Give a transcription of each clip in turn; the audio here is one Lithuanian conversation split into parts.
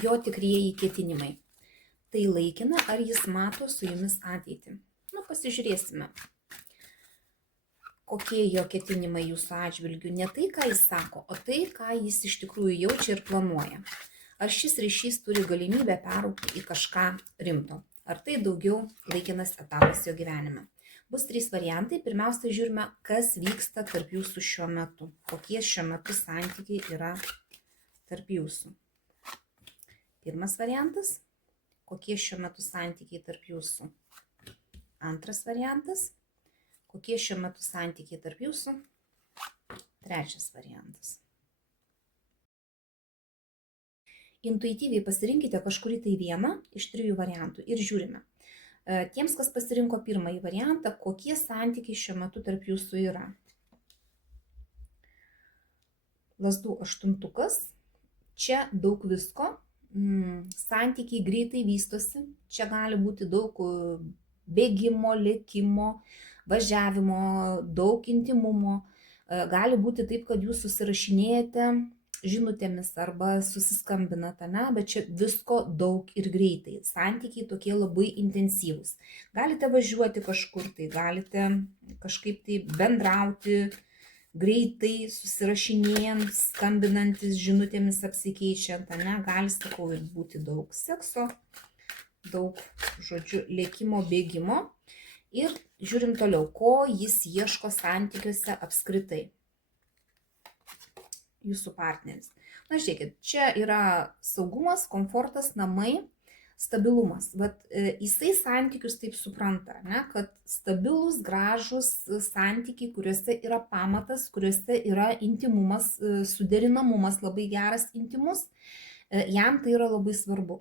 jo tikrieji ketinimai. Tai laikina, ar jis mato su jumis ateitį? Pasižiūrėsime, kokie jo ketinimai jūsų atžvilgių. Ne tai, ką jis sako, o tai, ką jis iš tikrųjų jaučia ir planuoja. Ar šis ryšys turi galimybę peraugti į kažką rimto? Ar tai daugiau laikinas etapas jo gyvenime? Bus 3 variantai. Pirmiausia, žiūrime, kas vyksta tarp jūsų šiuo metu. Kokie šiuo metu santykiai yra tarp jūsų. Pirmas variantas. Kokie šiuo metu santykiai tarp jūsų. Antras variantas. Kokie šiuo metu santykiai tarp jūsų. Trečias variantas. Intuityviai pasirinkite kažkurį tai vieną iš 3 variantų ir žiūrime. Tiems, kas pasirinko pirmąjį variantą, kokie santykiai šiuo metu tarp jūsų yra. Lazdų aštuntukas. Čia daug visko. Santykiai greitai vystosi. Čia gali būti daug bėgimo, lėkimo, važiavimo, daug intimumo. Gali būti taip, kad jūs susirašinėjate žinutėmis arba susiskambinate, bet čia visko daug ir greitai. Santykiai tokie labai intensyvūs. Galite važiuoti kažkur tai, galite kažkaip tai bendrauti greitai, susirašinėjant, skambinantis, žinutėmis apsikeičiant, gali, sakau, ir būti daug sekso, daug, žodžiu, lėkimo, bėgimo. Ir žiūrim toliau, ko jis ieško santykiuose apskritai. Jūsų partneris. Žiūrėkit, čia yra saugumas, komfortas, namai, stabilumas. Bet jisai santykius taip supranta, kad stabilus, gražus santykiai, kuriuose yra pamatas, kuriuose yra intimumas, suderinamumas labai geras, intimus, jam tai yra labai svarbu.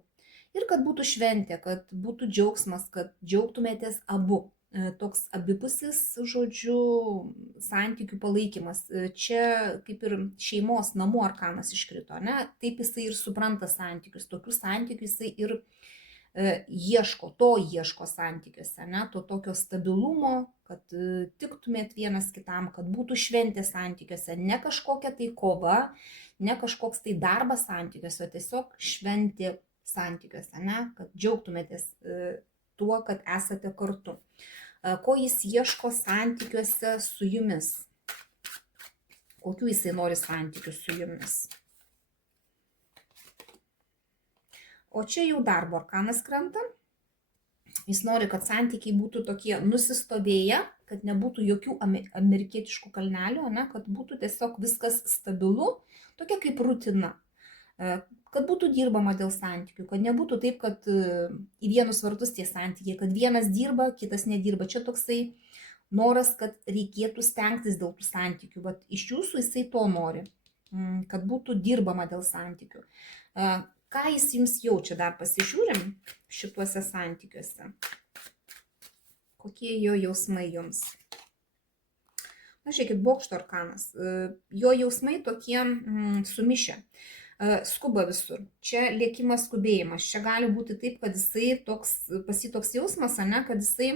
Ir kad būtų šventė, kad būtų džiaugsmas, kad džiaugtumėtės abu. Toks abipusis, žodžiu, santykių palaikymas. Čia kaip ir šeimos namų arkanas iškrito, taip jisai ir supranta santykius. Tokių santykių jisai ir ieško santykiuose, to tokio stabilumo, kad tiktumėt vienas kitam, kad būtų šventė santykiuose, ne kažkokia tai kova, ne kažkoks tai darbas santykiuose, o tiesiog šventė santykiuose, kad džiaugtumėtės tuo, kad esate kartu. Ko jis ieško santykiuose su jumis? Kokių jisai nori santykių su jumis? O čia jau darbo arkanas krenta. Jis nori, kad santykiai būtų tokie nusistovėję, kad nebūtų jokių amerikietiškų kalnelių, kad būtų tiesiog viskas stabilu, tokia kaip rutina. Kad būtų dirbama dėl santykių, kad nebūtų taip, kad į vienus vartus tie santykiai, kad vienas dirba, kitas nedirba. Čia toksai noras, kad reikėtų stengtis dėl tų santykių, bet iš jūsų jisai to nori, kad būtų dirbama dėl santykių. Ką jis jums jaučia, dar pasižiūrim šituose santykiuose. Kokie jo jausmai jums? Žiūrėkit, bokšto arkanas. Jo jausmai tokie sumišę. Skuba visur. Čia lėkimas, skubėjimas. Čia gali būti taip, kad jisai toks jausmas, kad jisai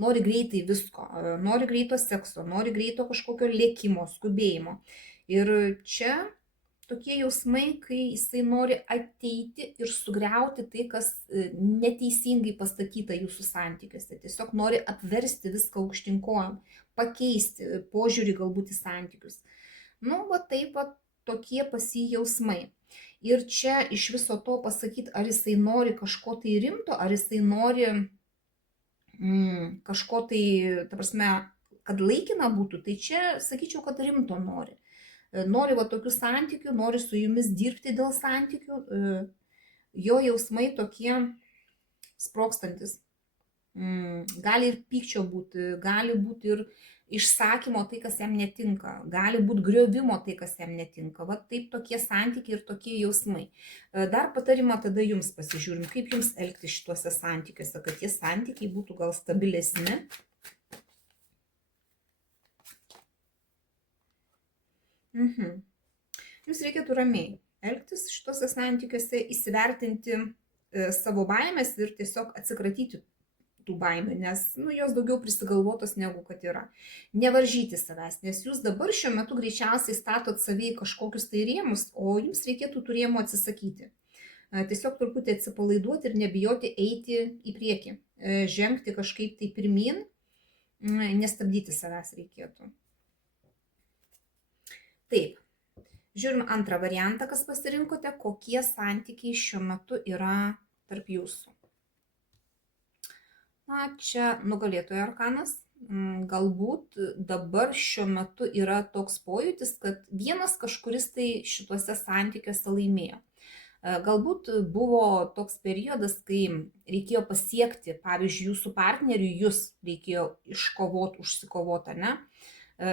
nori greitai visko, nori greito sekso, nori greito kažkokio lėkimo, skubėjimo. Ir čia tokie jausmai, kai jisai nori ateiti ir sugriauti tai, kas neteisingai pastatyta jūsų santykiuose. Tiesiog nori apversti viską aukštyn kojom, pakeisti požiūrį galbūt į santykius. Taip, tokie pasi jausmai. Ir čia iš viso to pasakyti, ar jisai nori kažko tai rimto, ar jisai nori kažko tai, ta prasme, kad laikina būtų, tai čia sakyčiau, kad rimto nori. Nori tokių santykių, nori su jumis dirbti dėl santykių. Jo jausmai tokie sprogstantis. Gali ir pykčio būti, gali būti ir išsakymo tai, kas jam netinka, gali būti griovimo tai, kas jam netinka. Taip tokie santykiai ir tokie jausmai. Dar patarimą tada jums pasižiūrim, kaip jums elgti šituose santykiuose, kad tie santykiai būtų gal stabilesni. Jums reikėtų ramiai elgtis šituose santykiuose, įsivertinti savo baimės ir tiesiog atsikratyti tų baimių, nes jos daugiau prisigalvotos negu kad yra. Nevaržyti savęs, nes jūs dabar šiuo metu greičiausiai statot savį kažkokius tai rėmus, o jums reikėtų tų rėmų atsisakyti. Tiesiog truputį atsipalaiduoti ir nebijoti eiti į priekį, žengti kažkaip tai pirmin, nestabdyti savęs reikėtų. Taip, žiūrim antrą variantą, kas pasirinkote, kokie santykiai šiuo metu yra tarp jūsų. Na, čia nugalėtojo arkanas. Galbūt dabar šiuo metu yra toks pojūtis, kad vienas kažkuris tai šituose santykiuose laimėjo. Galbūt buvo toks periodas, kai reikėjo pasiekti, pavyzdžiui, jūsų partneriui, jūs reikėjo iškovoti, užsikovoti, ne?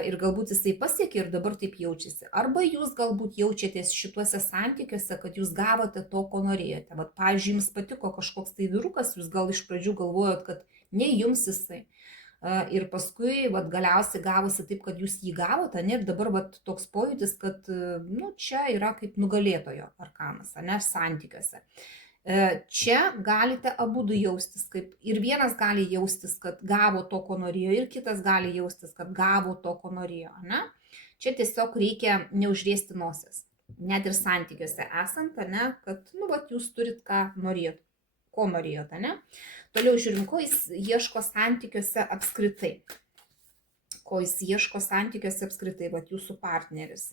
Ir galbūt jisai pasiekė ir dabar taip jaučiasi. Arba jūs galbūt jaučiatės šituose santykiuose, kad jūs gavote to, ko norėjote. Vat, pavyzdžiui, jums patiko kažkoks tai vyrukas, jūs gal iš pradžių galvojot, kad ne jums jisai. Ir paskui vat, galiausiai gavosi taip, kad jūs jį gavote, ne? Ir dabar vat, toks pojūtis, kad čia yra kaip nugalėtojo arkanas, ne, santykiuose. Čia galite abudu jaustis, kaip ir vienas gali jaustis, kad gavo to, ko norėjo, ir kitas gali jaustis, kad gavo to, ko norėjo. Ne? Čia tiesiog reikia neužriesti nosies, net ir santykiuose esant, ne, kad vat, jūs turit ką norėjot. Ko norėjote, ne? Toliau žiūrim, ko jis ieško santykiuose apskritai. Ko jis ieško santykiuose apskritai, vat jūsų partneris.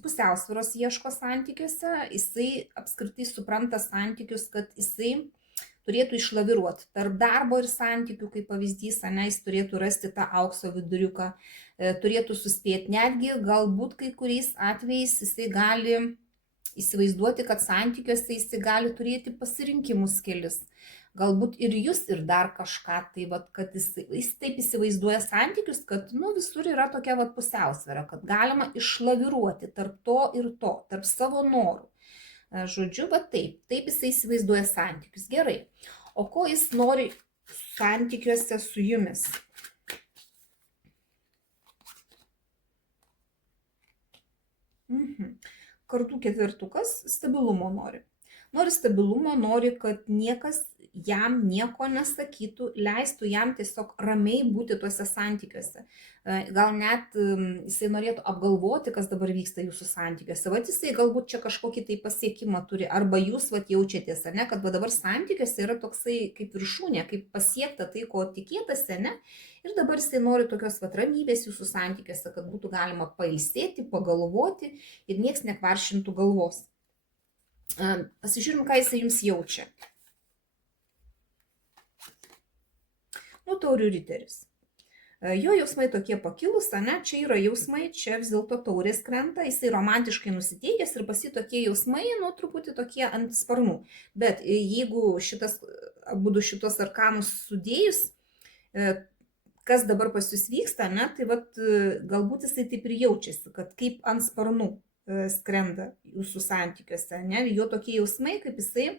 Pusiausvyros ieško santykiuose, jisai apskritai supranta santykius, kad jisai turėtų išlaviruoti tarp darbo ir santykių, kaip pavyzdys, ne, jis turėtų rasti tą aukso viduriuką, turėtų suspėti, netgi galbūt kai kuriais atvejais jisai gali įsivaizduoti, kad santykiuose jis gali turėti pasirinkimus kelis. Galbūt ir jūs, ir dar kažką, tai vat, kad jis taip įsivaizduoja santykius, kad visur yra tokia vat, pusiausvėra, kad galima išlaviruoti tarp to ir to, tarp savo norų. Žodžiu, bet taip jisai įsivaizduoja santykius. Gerai. O ko jis nori santykiuose su jumis? Kartų ketvirtukas stabilumo nori. Nori stabilumo, nori, kad niekas jam nieko nesakytų, leistų jam tiesiog ramiai būti tuose santykiuose. Gal net jisai norėtų apgalvoti, kas dabar vyksta jūsų santykiuose. Vat jisai galbūt čia kažkokį tai pasiekimą turi, arba jūs vat jaučiatės, ne, kad dabar santykiuose yra toksai kaip viršūnė, kaip pasiekta tai, ko tikėtasi, ne? Ir dabar jisai nori tokios vat ramybės jūsų santykiuose, kad būtų galima pailsėti, pagalvoti ir nieks nekvaršintų galvos. Pasižiūrim, ką jisai jums jaučia. Taurių riteris. Jo jausmai tokie pakilus, ne, čia yra jausmai, čia vis dėlto taurės krenta, jisai romantiškai nusiteikęs ir pasi tokie jausmai, truputį tokie ant sparnų. Bet jeigu abudu šitos arkanus sudėjus, kas dabar pas jūs vyksta, ne, tai vat, galbūt jisai taip ir jaučiasi, kad kaip ant sparnų skrenda jūsų santykiuose, ne, jo tokie jausmai, kaip jisai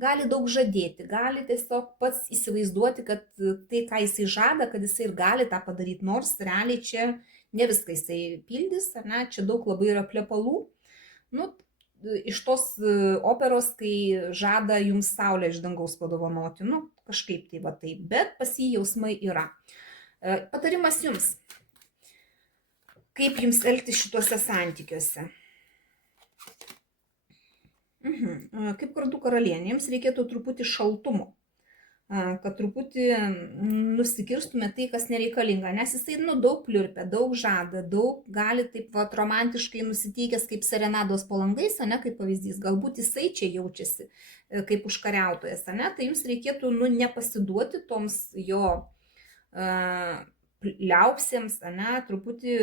gali daug žadėti, gali tiesiog pats įsivaizduoti, kad tai, ką jisai žada, kad jisai ir gali tą padaryti, nors realiai čia ne viską jisai pildys, ne, čia daug labai yra plepalų. Iš tos operos, kai žada jums saulę iš dangaus padovanoti, kažkaip tai va taip, bet pas jį jausmai yra. Patarimas jums, kaip jums elgtis šituose santykiuose. Kaip kartų karalienė, jums reikėtų truputį šaltumo, kad truputį nusikirstume tai, kas nereikalinga, nes jisai daug pliurpia, daug žada, daug gali taip vat, romantiškai nusiteikęs kaip serenados po langais, ne, kaip pavyzdys, galbūt jisai čia jaučiasi kaip užkariautojas, ne, tai jums reikėtų nepasiduoti toms jo liaupsėms, ne, truputį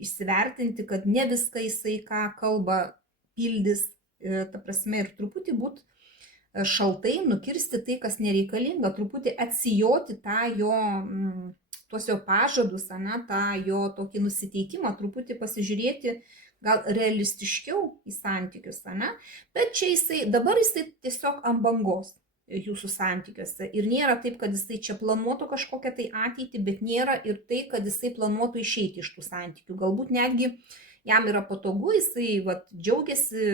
įsivertinti, kad ne viską jisai ką kalba pildys, ta prasme, ir truputį būti šaltai, nukirsti tai, kas nereikalinga, truputį atsijoti tą jo, tuos jo pažadus, ne, tą jo tokį nusiteikimą, truputį pasižiūrėti gal realistiškiau į santykius, ne, bet čia dabar jisai tiesiog ant bangos jūsų santykiuose ir nėra taip, kad jisai čia planuotų kažkokią tai ateitį, bet nėra ir tai, kad jisai planuotų išeiti iš tų santykių, galbūt netgi jam yra patogu, jisai vat, džiaugiasi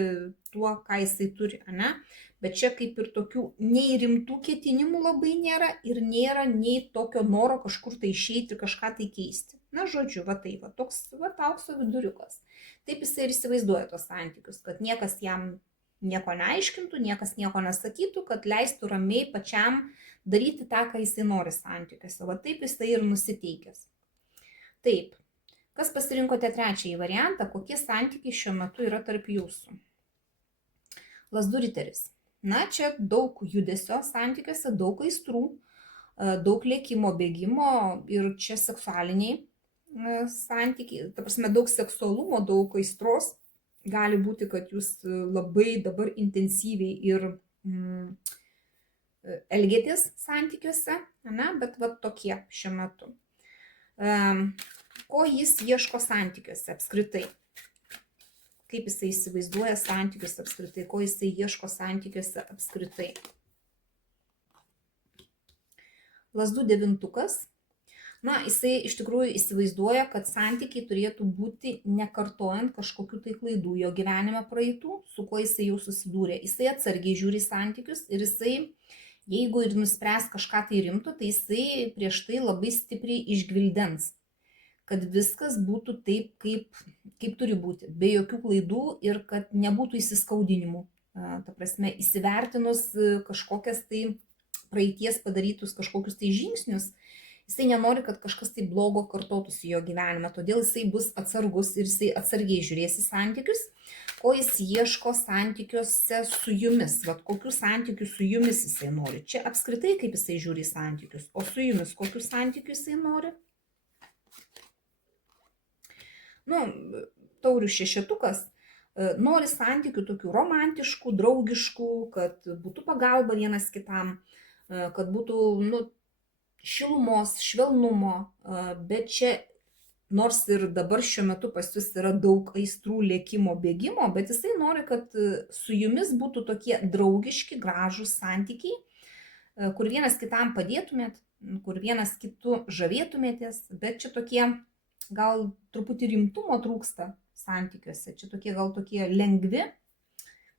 tuo, ką jisai turi, ane? Bet čia kaip ir tokių nei rimtų ketinimų labai nėra ir nėra nei tokio noro kažkur tai išeiti ir kažką tai keisti. Na, žodžiu, va tai, va toks, va aukso viduriukas. Taip jisai ir įsivaizduoja tos santykius, kad niekas jam nieko neaiškintų, niekas nieko nesakytų, kad leistų ramiai pačiam daryti tą, ką jisai nori santykiuose. Va taip jisai ir nusiteikęs. Taip, kas pasirinkote trečiąjį variantą, kokie santykiai šiuo metu yra tarp jūsų? Lazdų riteris. Na, čia daug judesio santykiuose, daug aistrų, daug lėkimo, bėgimo ir čia seksualiniai santykiai, ta prasme daug seksualumo, daug aistros. Gali būti, kad jūs labai dabar intensyviai ir elgėtės santykiuose, ne? Bet va tokie šiuo metu. Ko jis ieško santykiuose apskritai? Kaip jisai įsivaizduoja santykius apskritai, ko jisai ieško santykiuose apskritai. Lazdų devintukas. Na, jisai iš tikrųjų įsivaizduoja, kad santykiai turėtų būti nekartojant kažkokių tai klaidų jo gyvenime praeitų, su kuo jisai jau susidūrė. Jisai atsargiai žiūri santykius ir jisai, jeigu ir nuspręs kažką tai rimto, tai jisai prieš tai labai stipriai išgvildens, kad viskas būtų taip, kaip turi būti, be jokių klaidų ir kad nebūtų įsiskaudinimų. Ta prasme, įsivertinus kažkokias tai praeities padarytus kažkokius tai žingsnius, jisai nenori, kad kažkas tai blogo kartotųsi jo gyvenime, todėl jisai bus atsargus ir jisai atsargiai žiūrės į santykius, ko jis ieško santykiuose su jumis, vat kokių santykių su jumis jisai nori. Čia apskritai kaip jisai žiūri į santykius, o su jumis kokių santykių jisai nori. Nu, taurių šešetukas nori santykių tokių romantiškų, draugiškų, kad būtų pagalba vienas kitam, kad būtų šilumos, švelnumo, bet čia nors ir dabar šiuo metu pas jūs yra daug aistrų, lėkimo, bėgimo, bet jisai nori, kad su jumis būtų tokie draugiški, gražūs santykiai, kur vienas kitam padėtumėt, kur vienas kitu žavėtumėtės, bet čia tokie gal truputį rimtumo trūksta santykiuose, čia tokie gal tokie lengvi,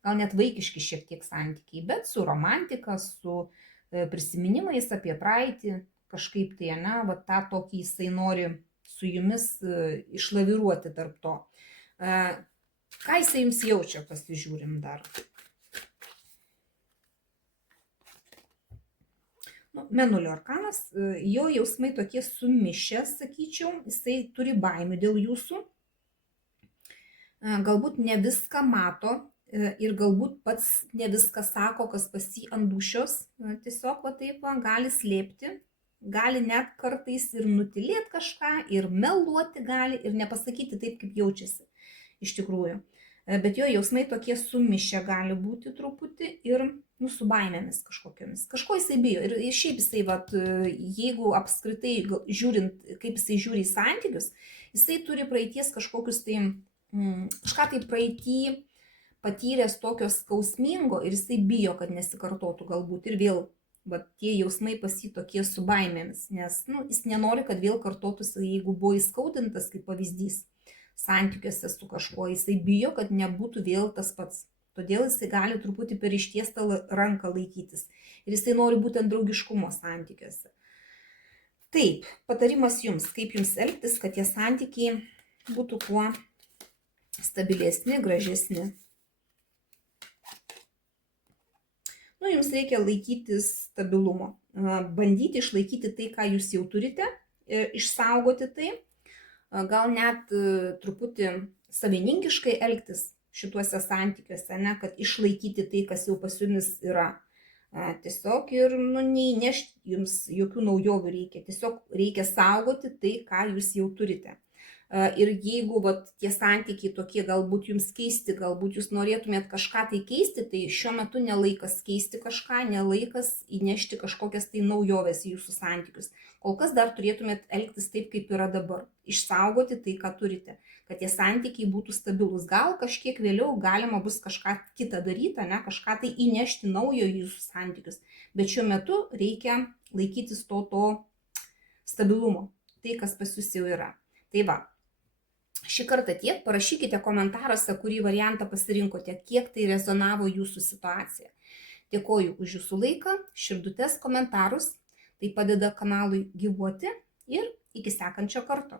gal net vaikiški šiek tiek santykiai, bet su romantika, su prisiminimais apie praeitį, kažkaip tai, ne, va tą tokį jisai nori su jumis išlaviruoti tarp to. Ką jisai jums jaučia, pasižiūrim dar. Mėnulio arkanas, jo jausmai tokie sumišę, sakyčiau, jisai turi baimių dėl jūsų, galbūt ne viską mato ir galbūt pats ne viską sako, kas pas jį ant dūšios, tiesiog va taip gali slėpti, gali net kartais ir nutylėti kažką, ir meluoti gali, ir nepasakyti taip, kaip jaučiasi iš tikrųjų. Bet jo jausmai tokie sumišę gali būti truputį ir su baimėmis kažkokiamis. Kažko jisai bijo. Ir šiaip jisai, vat, jeigu apskritai žiūrint, kaip jisai žiūri į santykius, jisai turi praeities kažkokius tai, kažką tai praeitį patyręs tokio skausmingo ir jisai bijo, kad nesikartotų galbūt. Ir vėl, vat, tie jausmai pas jį tokie su baimėmis, nes jis nenori, kad vėl kartotųsi, jeigu buvo įskaudintas, kaip pavyzdys, santykiuose su kažkuo, jisai bijo, kad nebūtų vėl tas pats. Todėl jisai gali truputį per ištiestą ranką laikytis. Ir jisai nori būtent draugiškumo santykiuose. Taip, patarimas jums, kaip jums elgtis, kad tie santykiai būtų kuo stabilesni, gražesni. Jums reikia laikytis stabilumo. Bandyti išlaikyti tai, ką jūs jau turite, išsaugoti tai. Gal net truputį savininkiškai elgtis šituose santykiuose, ne, kad išlaikyti tai, kas jau pas jumis yra. Tiesiog ir neįnešti jums jokių naujovių reikia. Tiesiog reikia saugoti tai, ką jūs jau turite. Ir jeigu tie santykiai tokie galbūt jums keisti, galbūt jūs norėtumėt kažką tai keisti, tai šiuo metu nelaikas keisti kažką, nelaikas įnešti kažkokias tai naujoves į jūsų santykius. Kol kas dar turėtumėt elgtis taip, kaip yra dabar. Išsaugoti tai, ką turite, kad tie santykiai būtų stabilus. Gal kažkiek vėliau galima bus kažką kitą daryti, ne, kažką tai įnešti naujo į jūsų santykius. Bet šiuo metu reikia laikytis to stabilumo. Tai, kas pas jūs jau yra. Tai va. Šį kartą tiek, parašykite komentaruose, kurį variantą pasirinkote, kiek tai rezonavo jūsų situacija. Dėkoju už jūsų laiką, širdutes, komentarus, tai padeda kanalui gyvuoti ir iki sekančio karto.